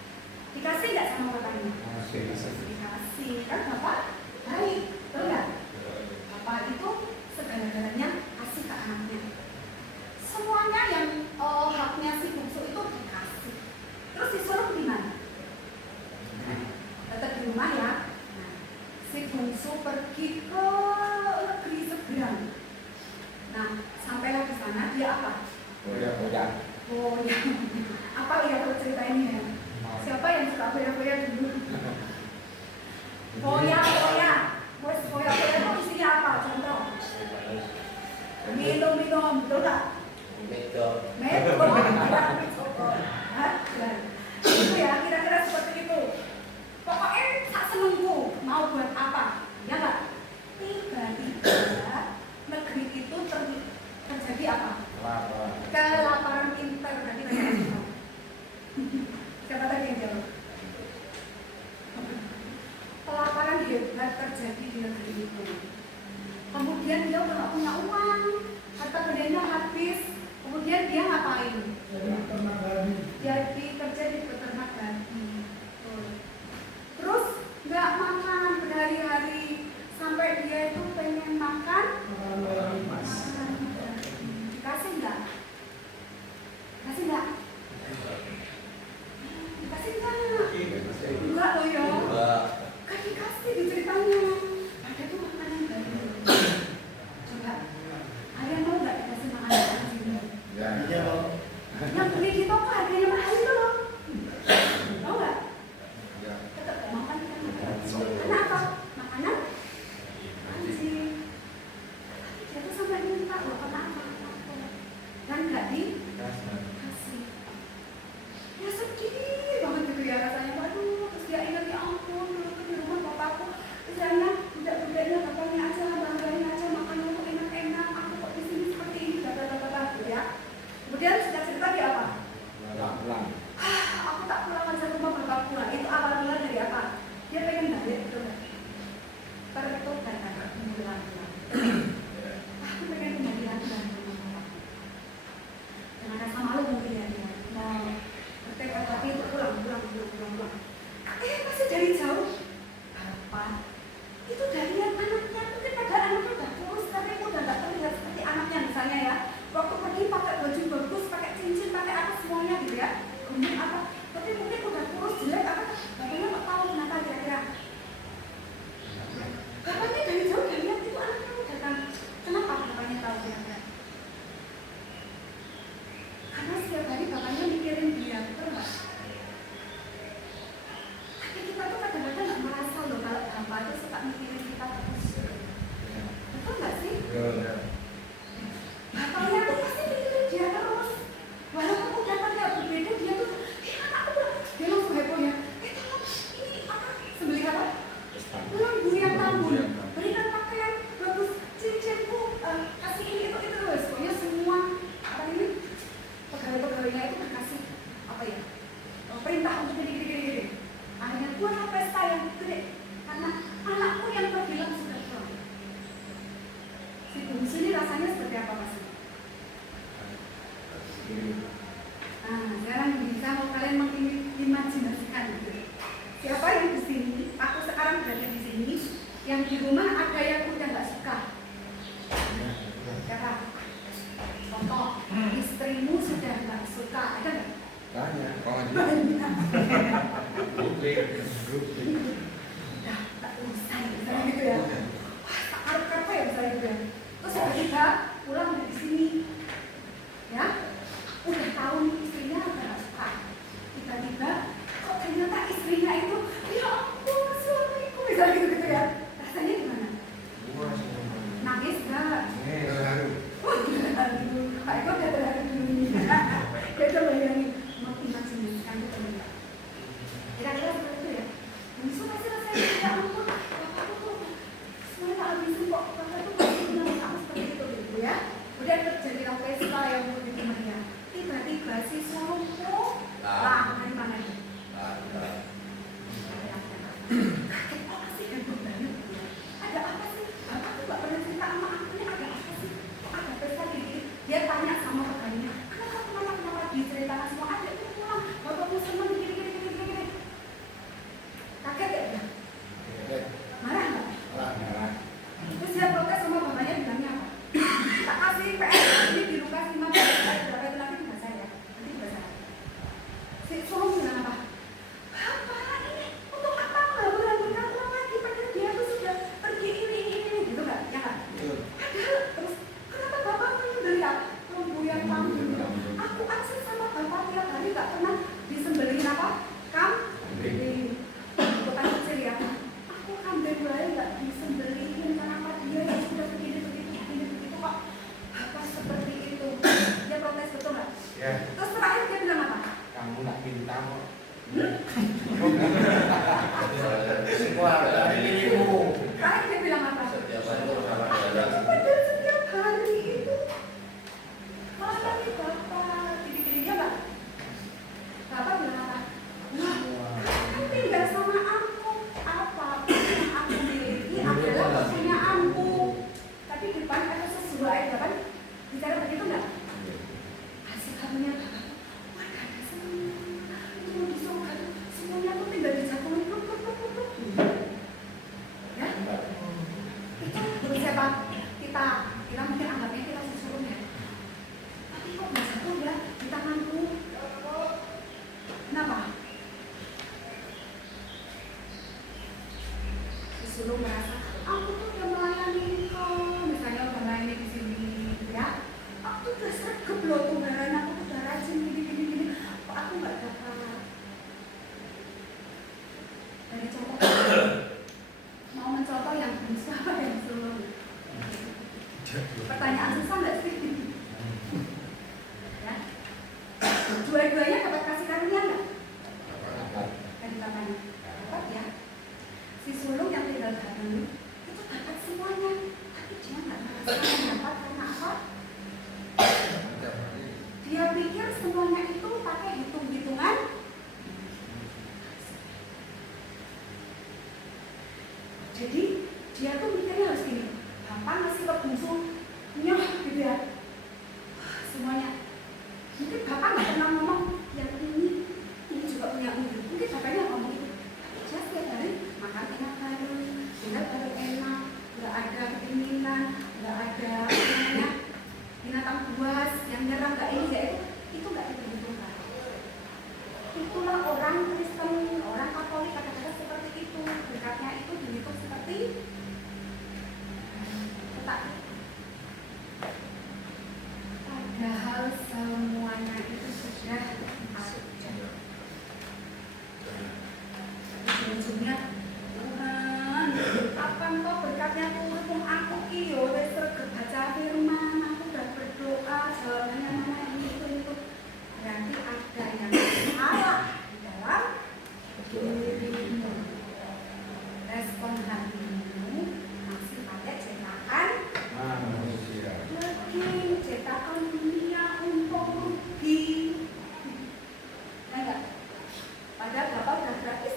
Dikasih nggak sama bapaknya? Dikasih, kan Bapak baik, betul nggak? Bapak itu segala-galanya kasih ke anaknya. Semuanya yang haknya si bungsu itu dikasih. Terus si sulung gimana? Tetap di rumah, ya. Nah, si bungsu pergi ke negeri seberang. Nah, sampailah ke sana dia apa? Goyang. Apa ya kalau cerita ini, ya? Siapa yang suka goyang-goyang dulu? Goyang. Wes goyang-goyang itu isinya apa? Contoh. Minum, betul nggak? Metode. Itu ya, kira-kira seperti itu. Pokoknya tak senengku mau buat apa? Ya nggak? Tiba-tiba negeri itu terjadi apa? Kelaparan pinter. Berarti banyak. Siapa tadi yang jawab? Kelaparan hebat terjadi di negeri itu. Kemudian dia nggak punya uang, harta bendanya habis. Kemudian dia ngapain? Jadi kerja di peternak babi. Terus nggak makan berhari-hari sampai dia itu pengen makan. Dikasih nggak? Dikasih nggak? Dikasih nggak? Enggak loh ya. Kan dikasih di ceritanya. Ada tuh makanan baru. Coba, kalian mau nggak dikasih makanan baru? Yang beli di toko harganya mahal itu loh. Tahu nggak? Tetap gak makan kita makan. Karena apa? Makanan anjing. Dia tuh sampai minta loh, kenapa? Dan nggak dikasih. Ya sedih banget gitu ya rasanya. Waduh, terus dia ingat, ya ampun, dulu tuh di rumah bapakku misalnya budak-budaknya bapaknya aja, banggain aja makan dulu enak-enak. Aku kok di sini seperti ini, bla-bla-bla gitu ya. Kemudian sejak cerita dia apa? Pulang. Aku tak pulang aja rumah bapakku. Nah, itu awal mula dari apa? Dia pengen balik, betul nggak? Pertobat kan, pulang. Aku pengen kembali lagi dengan rumah bapakku. Dengan rasa malu mungkin ya dia. Mau bertekad lagi untuk pulang. Masih dari jauh. Apa? Itu dari yang anaknya, mungkin pada anaknya udah kurus, tapi udah nggak terlihat seperti anaknya misalnya ya. Waktu pergi pakai baju bagus, pakai cincin, pakai apa semuanya gitu ya. Kemudian apa? Tapi mungkin udah kurus, jelek apa? Bapaknya nggak tahu kenapa kira-kira. Bapaknya dari jauh udah lihat itu anaknya udah kan. Kenapa bapaknya tahu kira-kira? Karena setiap hari bapaknya mikirin dia, betul nggak? Tapi kita tuh kadang-kadang nggak merasa loh kalau bapak itu suka mikirin kita terus. Betul nggak sih? Bapaknya tuh pasti mikirin dia terus. Walaupun udah pada berbeda, dia tuh, anakku, dia langsung heboh ya. Tolong, ini apa? Sembelih apa? Lembu yang tambun. Berikan pakaian bagus, cincinku, kasih ini itu terus. Pokoknya semua apa ini pegawai-pegawainya itu dikasih apa ya? Perintah untuk gini. Akhirnya buatlah pesta yang gede karena anakku yang terbilang sudah pulang. Si bungsu ini rasanya seperti apa Mas? Nah, sekarang bisa mau kalian mengimajinasikan gitu. Siapa yang di sini? Aku sekarang berada di sini. Yang di rumah ada yang udah nggak suka. Siapa? Contoh, istrimu sudah nggak suka, ada nggak? Banyak. Banyak. Udah, tak usah misalnya gitu ya. Wah, tak karep-karep ya misalnya gitu ya. Terus tiba-tiba pulang dari sini, ya, udah tahu nih istrinya nggak suka. Tiba-tiba kok ternyata istrinya itu, ya ampun suamiku misalnya gitu ya. Rasanya gimana? Nangis nggak? Wah, terharu. Pak Eko udah terharu dulu. Dia coba bayangin, mau imajinasikan itu enggak? Kira-kira seperti itu ya. Bisa masih rasanya ya ampun, bapakku tuh semuanya tak habisin kok. Bapak tuh masih bilang kamu seperti itu gitu ya. Udah terjadi pesta yang begitu meriah. Tiba-tiba si sulungku lah dari mana itu? Kaget apa sih heboh banget? Ada apa sih? Bapak tuh gak pernah cerita sama aku nih, ada apa sih? Kok ada pesta gini? Dia tanya sama rekannya, kenapa diceritakan semua? Ada itu pulang, bapakku seneng gini. Kaget ya dia? Marah nggak? Terus dia protes sama bapaknya bilangnya apa? Tak kasih PS ini di Lukas 15 berapa itu nanti nggak saya? Nanti nggak saya. Si sulung bilang apa? Bapak ini untuk apa nggak bulan-bulan pulang lagi? Padahal dia tuh sudah pergi ini gitu nggak? Ya kan? Padahal terus kenapa bapak menyembelih apa? Yang kambing. Aku akses sama bapak tiap hari nggak pernah disembelihin apa? Kambing. Bukan kecil ya. Aku kambing lain nggak disembelihin karena dia yang sudah begini begitu kok. Bapak seperti itu. Dia protes betul nggak? Ya. Terus terakhir dia bilang apa? Kamu nak minta kok. Semua dari dirimu. Terakhir dia bilang apa? Padahal setiap hari itu mana nih bapak gini-gini ya nggak? Bapak bilang apa? Wah, kan tinggal sama aku. Apa yang aku miliki adalah punya aku. Tapi di depan ada sesuai kan? Bicara begitu nggak? Hasil kamunya bapak. Wah, ada semua. Itu di surga tuh semuanya tuh tinggal dijatuhin. Ya? Itu siapa? Kita mungkin anggapnya kita susurum ya. Tapi kok nggak jatuh ya di tanganku? Kenapa? Suruh merasa aku tuh udah melayani kau, misalnya udah melayani di sini, ya. Aku tuh udah sergap loh tunggaran, aku tuh udah rajin gini. Kok aku nggak dapat? Dari contoh, mau mencontoh yang bisa apa yang suruh? Pertanyaan susah nggak sih? Ya. Dua-duanya dapat kasih karunia nggak? Kan katanya dapat ya. Si sulung yang tinggal bareng itu dapat semuanya, tapi dia nggak merasa dapat karena apa? Dia pikir semuanya itu pakai hitung-hitungan. Jadi dia tuh mikirnya harus gini, bapak ngasih ke bungsu nyoh gitu ya. Semuanya. Mungkin bapak nggak pernah ngomong yang ini juga punya ibu. Mungkin bapaknya ngomong itu. Tapi dia setiap hari makan enak baru, tinggal baru enak, nggak ada keinginan, nggak ada namanya binatang buas yang nyerang nggak ini ya itu nggak diperhitungkan. Itulah orang Kristen, orang Katolik kadang-kadang seperti itu, berkatnya itu dihitung seperti petak. Padahal semuanya itu sudah ada. Ujung-ujungnya Tuhan, apa engkau berkatnya turun aku iyo, wes sregep baca firman, aku udah berdoa, jawabannya mana ini itu. Berarti ada yang salah di dalam dirimu. Respon hatimu masih pakai cetakan Manusia. daging, cetakan dunia untuk rugi. Ya enggak? Padahal bapak udah gratis,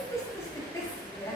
ya.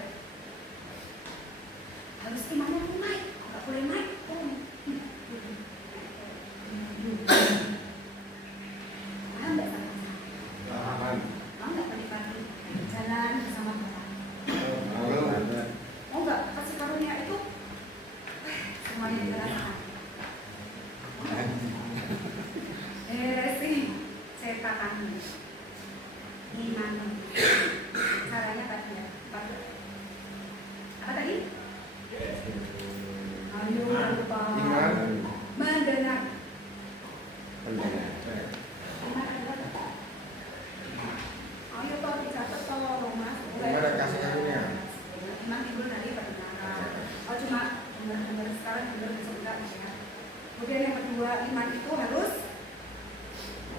dua iman itu harus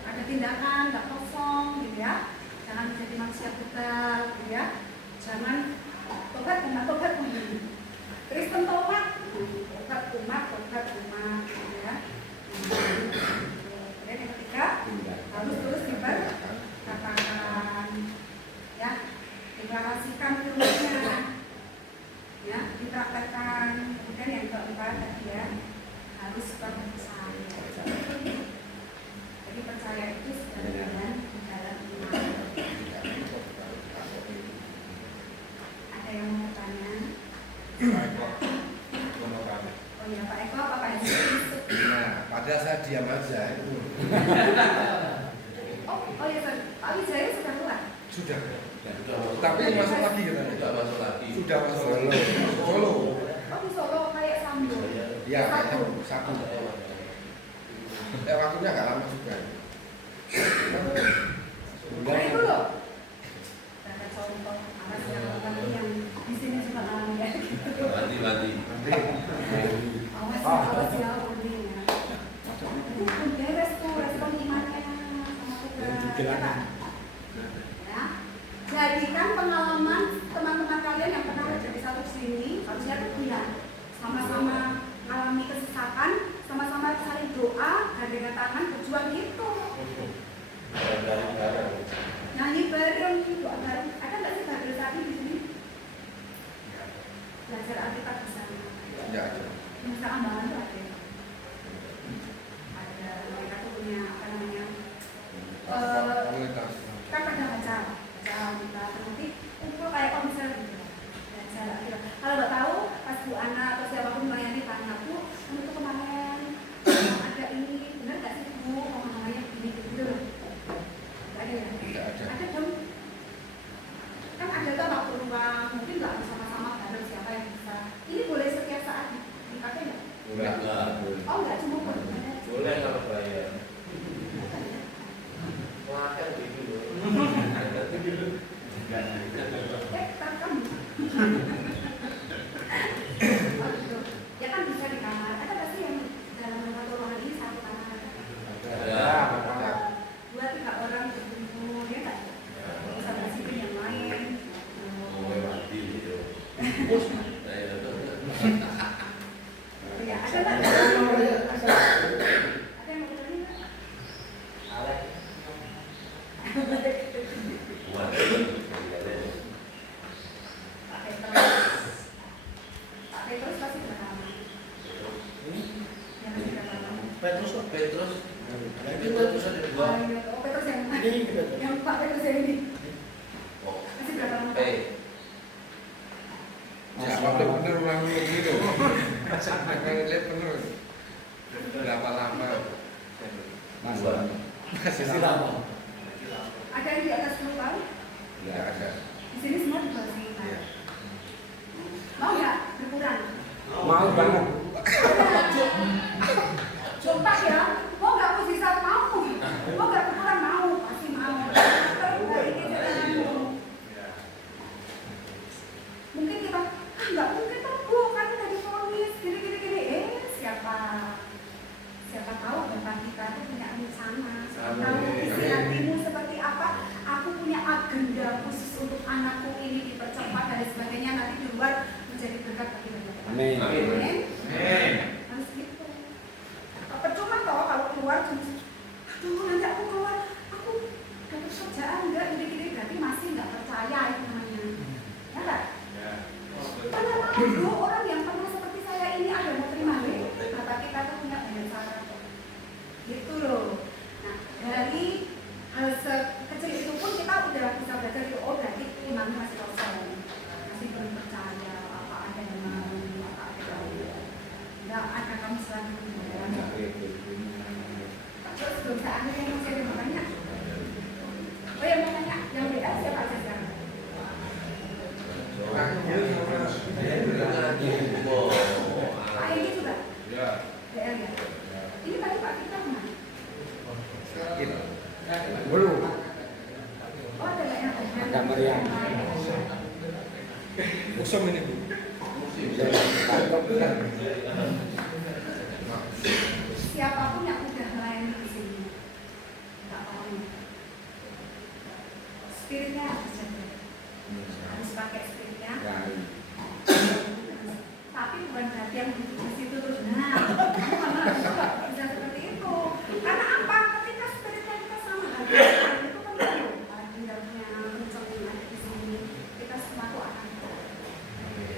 ada tindakan, nggak kosong gitu ya. Jangan menjadi manusia total gitu ya. Jangan tobat Kristen tobat tobat umat gitu ya. Kemudian yang ketiga harus terus diperkatakan ya, deklarasikan firman-Nya ya, dipraktekkan. Kemudian yang keempat tadi ya, harus percaya. Jadi percaya itu sebenarnya dalam iman. Ada yang mau tanya? Oh ya, Pak Eko apa Pak Haji? Nah, pada saat diam aja itu. Oh ya, Pak Wijaya sudah keluar? Sudah. Tapi masuk lagi katanya. Sudah masuk lagi. Sudah masuk lagi. Solo. Oh di Solo kayak Sambo. Ya, kayaknya satu. Waktunya agak lama juga. Nah itu loh. Ada contoh apa sih yang di sini juga alami ya? Mati. Awas ya ini ya. Itu pun beres tuh respon imannya sama kita. Ya, Pak? Ya. Jadikan pengalaman teman-teman kalian yang pernah kerja di satu sini, harusnya tuh bilang sama-sama mengalami kesesatan, sama-sama saling doa, gandengan tangan, berjuang gitu. Nyanyi bareng, doa bareng. Ada nggak sih Badrul tadi di sini? Belajar Alkitab bersama. Ya, ada. Masa ambalan tuh ada. Ada mereka tuh punya apa namanya? Kan pada baca Alkitab, nanti kumpul kayak konser gitu. Belajar Alkitab. Kalau nggak tahu, pas Bu Ana atau siapapun melayani tanya, Bu, kamu tuh kemarin ada ini, benar nggak sih Bu? Ngomong-ngomongnya begini gitu. Ada ya? Tidak ada. Ada dong. Kan ada tuh waktu ruang, mungkin nggak bersama-sama bareng siapa yang bisa. Ini boleh setiap saat dipakai nggak? Enggak. Oh nggak, cuma boleh. Boleh kalau bayar. Makan gitu. Takkan. Oh gitu. Ya kan bisa di kamar. Ada nggak sih yang dalam satu ruangan ini satu kamar? Ada. 2-3 orang berkumpul, ya nggak? Bisa bersihkan yang lain. Mati gitu. Ya, ada nggak? Ada yang mau bertanya nggak? Pak Petrus pasti berapa lama? Yang masih berapa lama? Petrus. Oh, Petrus yang Pak Petrus yang ini masih berapa lama? Siapa tuh bener ulang gitu. Akan lihat bener. Berapa lama? Masih lama. Ada yang di atas 10 tahun? Tidak ada. Di sini semua di bawah 10 tahun. Mau nggak berkurang? Mau banget. Sumpah ya, mau nggak mujizat mau nggak berkurang mau, pasti mau. Ini jalananmu. Mungkin kita nggak mungkin tuh Bu, kan udah divonis gini. Siapa tahu Bapak kita tuh punya rencana. Siapa tahu isi hatimu seperti apa. Aku punya agenda khusus untuk anakku ini dipercepat dan sebagainya, nanti di luar menjadi berkat bagi banyak orang. Amin. Amin. Harus gitu. Percuma toh kalau keluar cuma, aduh nanti aku keluar, aku dapat kerjaan enggak gini berarti masih nggak percaya itu namanya. Ya nggak? Mana mau orang yang pernah seperti saya ini ada mau terima nih? Bapak kita tuh punya banyak cara. Gitu loh. Nah dari hal sekecil itu pun kita udah bisa belajar itu, oh berarti imannya masih kosong, masih belum percaya apa ada yang mau, apa ada yang mau. Nggak ada kamu selanjutnya. Terus belum saya akhir yang masih ada yang mau tanya. Oh yang mau tanya, yang BL siapa aja sekarang? Pak Edi juga? BL ya? Ini tadi Pak Fitra kemana? Belum. Oh ada nggak yang Ada meriam. Kosong ini Bu. Tangkap kan. siapa siapapun yang udah melayani di sini, nggak apa-apa. Spiritnya harus jaga, harus pakai spiritnya. Tapi bukan berarti yang di situ terus. Nah, bisa seperti itu. Karena apa? Ketika spiritnya kita sama hati, itu kan perlu. Para tinggalnya, muncul yang ada di sini, kita semua tuh akan tahu.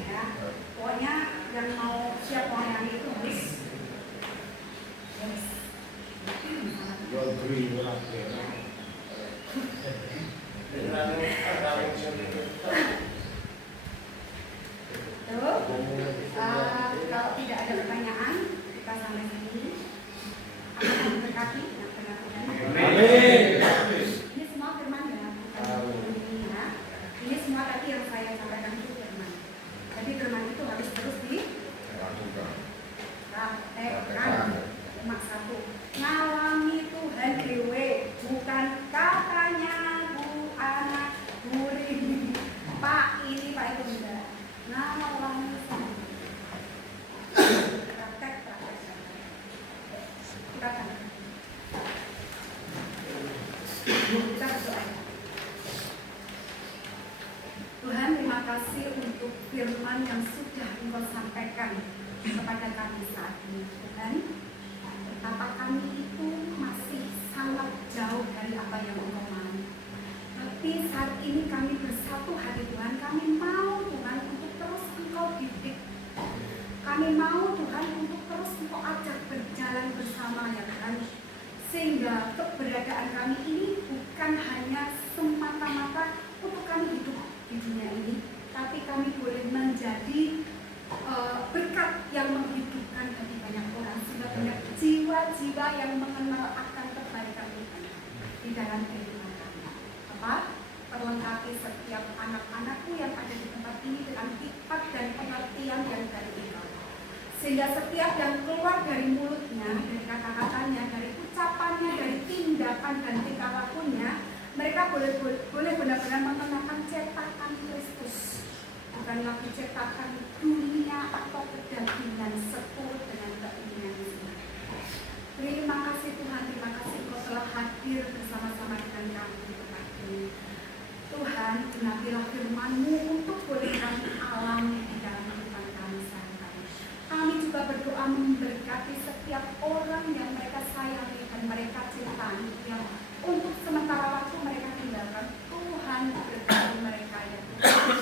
Ya, pokoknya yang mau siap melayani itu harus. Kalau tidak ada pertanyaan, kita sampai sini. Akan memberkati yang benar-benar. Ini semua firman ya, bukan ini ya. Ini semua tadi yang saya sampaikan itu firman. Jadi firman itu harus terus dipraktekkan. Cuma satu, ngalami Tuhan dewe, bukan katanya Bu anak gurih Pak ini Pak itu enggak. Ngalami praktek. Kita kan kita berdoa. Tuhan, terima kasih untuk firman yang sudah Engkau sampaikan kepada kami saat ini. Tuhan, betapa kami itu masih sangat jauh dari apa yang Engkau mau. Tapi saat ini kami bersatu hati Tuhan, kami mau Tuhan untuk terus Engkau didik. Kami mau Tuhan untuk terus Engkau ajak berjalan bersama ya Tuhan. Sehingga keberadaan kami ini bukan hanya semata-mata untuk kami hidup di dunia ini, tapi kami boleh menjadi berkat yang menghidupkan bagi banyak orang, sehingga banyak jiwa-jiwa yang mengenal akan kebaikan Tuhan di dalam kehidupan kami. Perlengkapi setiap anak-anakku yang ada di tempat ini dengan hikmat dan pengertian yang dari Engkau, sehingga setiap yang keluar dari mulutnya, dari kata-katanya, dari ucapannya, dari tindakan dan tingkah lakunya, mereka boleh benar-benar mengenakan cetakan Kristus, bukan lagi cetakan dunia atau kedagingan seturut dengan keinginan sendiri. Terima kasih Tuhan, terima kasih Engkau telah hadir bersama-sama dengan kami di tempat ini. Tuhan, genapilah firman-Mu untuk boleh kami alami di dalam kehidupan kami sehari-hari. Kami juga berdoa memberkati setiap orang yang mereka sayangi dan mereka cintai, yang untuk sementara waktu mereka tinggalkan. Tuhan berkati mereka ya Tuhan,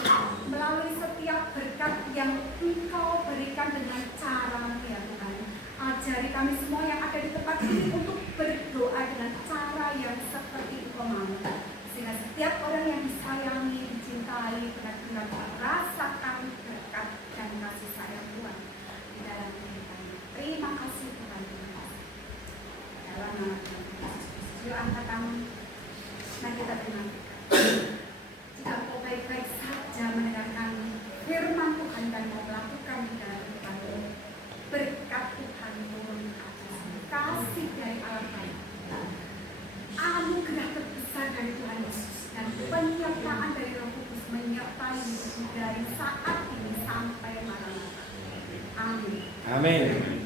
melalui setiap berkat yang Engkau berikan dengan cara-Mu ya Tuhan. Ajari kami semua yang ada di tempat ini untuk berdoa dengan cara yang seperti Engkau mau, sehingga setiap orang yang disayangi, dicintai, benar-benar merasakan berkat dan kasih sayang Tuhan di dalam kehidupannya. Terima kasih Tuhan. Dalam nama Tuhan Yesus. Yuk angkat tangan. Mari kita terima. Jika Engkau baik-baik saja mendengarkan firman Tuhan dan mau melakukan di dalam kehidupanmu, berkat Tuhan turun atas, kasih dari Allah Bapa, anugerah terbesar dari Tuhan Yesus, dan penyertaan dari Roh Kudus menyertai hidupmu dari saat ini sampai malam. Amin. Amin.